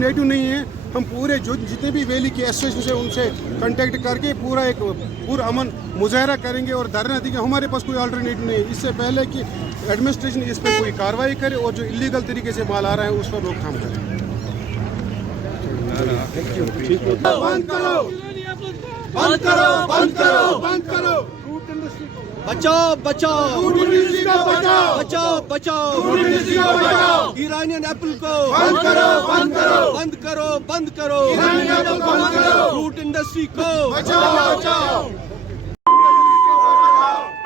Alternative नहीं है। हम पूरे जो जितने भी वैली के एसोसिएशन से उनसे कांटेक्ट करके पूरा अमन मुजाहरा करेंगे और धरना देंगे। हमारे पास कोई अल्टरनेटिव नहीं है। इससे पहले कि एडमिनिस्ट्रेशन इस पर कोई कार्रवाई करे और जो इलीगल तरीके से माल आ रहा है उस पर रोकथाम करे। बंद करो, बंद करो, बंद करो, बंद करो। बचाओ बचाओ बचाओ, बचाओ बचाओ ईरानियन एप्पल को बंद करो, बंद करो, बंद करो, बंद करो ईरानियन एप्पल बंद करो। फ्रूट इंडस्ट्री को बचाओ, बचाओ।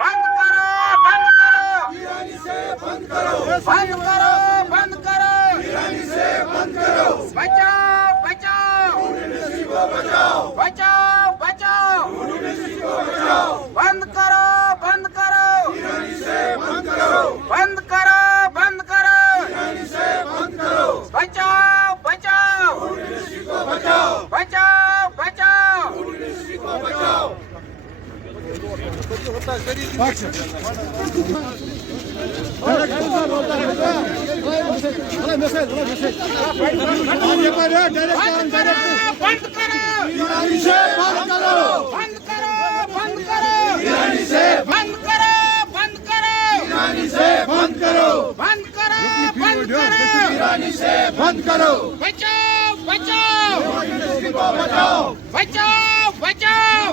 बंद करो, बंद करो, ईरानी से बंद करो, बंद करो, बंद करो, ईरानी से बंद करो। बचाओ बचाओ, इंडस्ट्री को बचाओ, बचाओ बचाओ, इंडस्ट्री को बचाओ। बंद करो, बंद करो, ईरानी से बंद करो, बंद करो, बंद करो, ईरानी से बंद करो। बचाओ बचाओ, इंडस्ट्री को बचाओ, बचाओ बचाओ, इंडस्ट्री को बचाओ। बंद करो, ईरानी से बंद करो, बंद करो, बंद करो, ईरानी से बंद करो, बंद करो, ईरानी से बंद करो, बंद करो, बंद करो, ईरानी से बंद करो। बचाओ बचाओ, इंडस्ट्री को बचाओ, बचाओ बचाओ,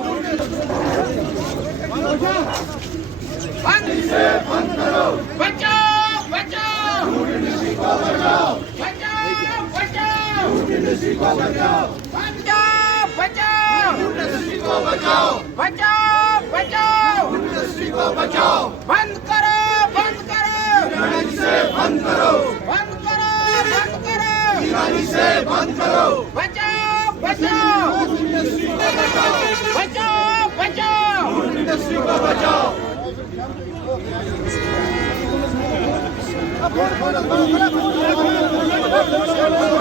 बंद से बंद करो, बचाओ बचाओ, इंडस्ट्री को बचाओ, बचाओ बचाओ, इंडस्ट्री को बचाओ, बचाओ बचाओ, इंडस्ट्री को बचाओ, बचाओ बचाओ, इंडस्ट्री को बचाओ। बंद करो, बंद करो, ईरानी से बंद करो, बंद करो, बंद करो, ईरानी से बंद करो। बचाओ बचाओ, इंडस्ट्री को बचाओ, बचाओ बचाओ, इंडस्ट्री को बचाओ। बचाओ